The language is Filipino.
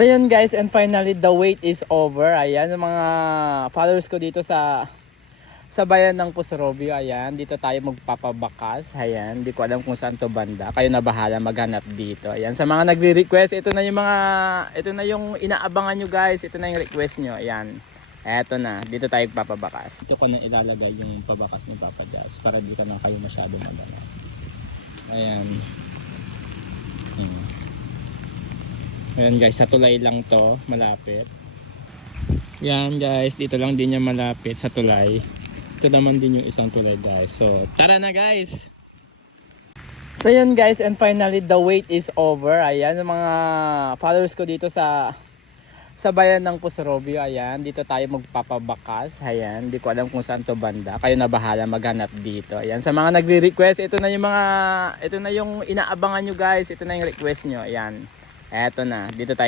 So yun guys, and finally the wait is over. Ayan yung mga followers ko dito sa bayan ng Pusrobio. Ayan, dito tayo magpapabakas. Ayan, di ko alam kung saan to banda. Kayo na bahala maghanap dito. Ayan, sa mga nagre-request, ito na yung inaabangan nyo guys. Ito na yung request nyo. Ayan. Eto na, dito tayo papabakas. Ito ko na ilalagay yung pabakas ni Papa Jazz para di ka na kayo masyado maghanap. Ayan. Ayan guys, sa tulay lang to, malapit. Yan guys, dito lang din yung malapit sa tulay. Ito naman din yung isang tulay guys. So, tara na guys! So yun guys, and finally the wait is over. Ayan yung mga followers ko dito sa bayan ng Pusrobio. Ayan, dito tayo magpapabakas. Ayan, di ko alam kung saan to banda. Kayo na bahala maghanap dito. Ayan, sa mga nagre-request, ito na yung inaabangan nyo guys. Ito na yung request nyo. Ayan. Eto na, dito tayo